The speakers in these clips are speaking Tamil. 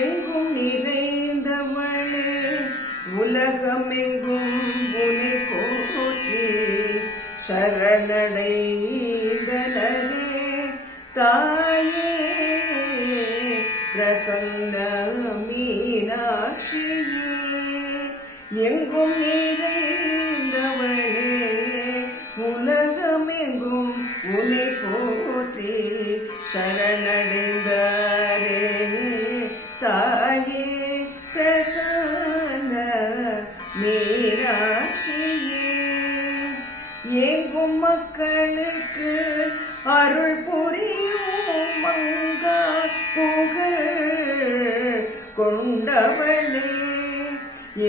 எங்கும் நிறைந்தவளே உலகமெங்கும் உனை போற்றி சரணடைந்தனரே தாயே பிரசன்ன மீனாட்சியே. எங்கும் நிறைந்தவளே உலகமெங்கும் உனை போற்றி சரணடைந்தாரே தாயே பிரசன்ன மீனாட்சியே. ஏங்கும் மக்களுக்கு அருள் புரியும் மங்கா புகழ் கொண்டவளே.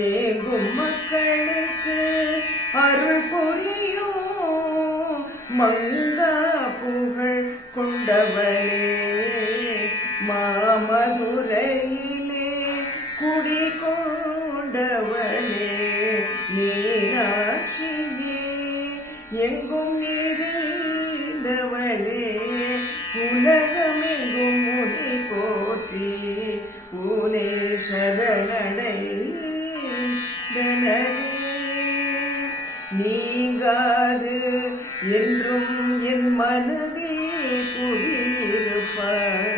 ஏங்கும் மக்களுக்கு அருள் புரியும் மங்கா புகழ் கொண்டவளே. மாமதுரையிலே குடி கொண்டவளே மீனாட்சியே. எங்கும் நிறைந்தவளே உலகமெங்கும் உனை போற்றி உனை சரணடைந்தனரே. நீங்காது என்றும் என் மனதில் குடியிருப்பாய்.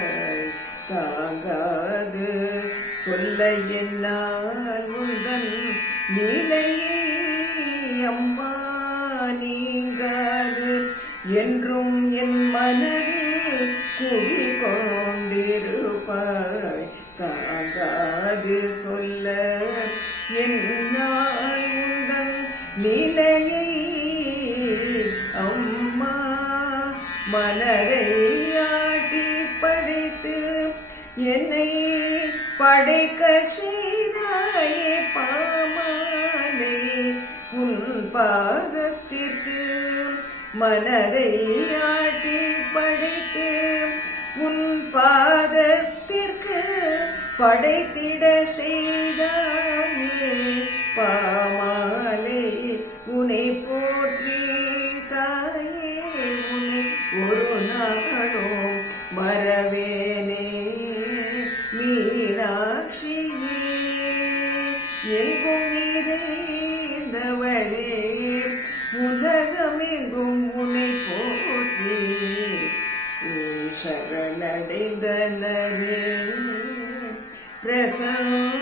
தாங்காது சொல்ல என்னால் உந்தன் நிலையே அம்மா. நீங்காது என்றும் என் மனதில் குடி கொண்டிருப்பாய். தாங்காது சொல்ல என்னால் உந்தன் நிலையை அம்மா. மலரை ஆட்டி படைத்து என்னை படைக்க செய்தாயே பாமாலே உன் பாதத்திற்கு. மனதை ஆட்டி படைத்து உன் பாதத்திற்கு படைத்திட செய்தாயே பாமாலே உனை போற்றி தாயே. உனை ஒரு நாளும் மறவேனே மீனாட்சியே. எங்கும் நிறைந்தவளே உலகமெங்கும் உனை போற்றி சரணடைந்தனரே பிரசன்ன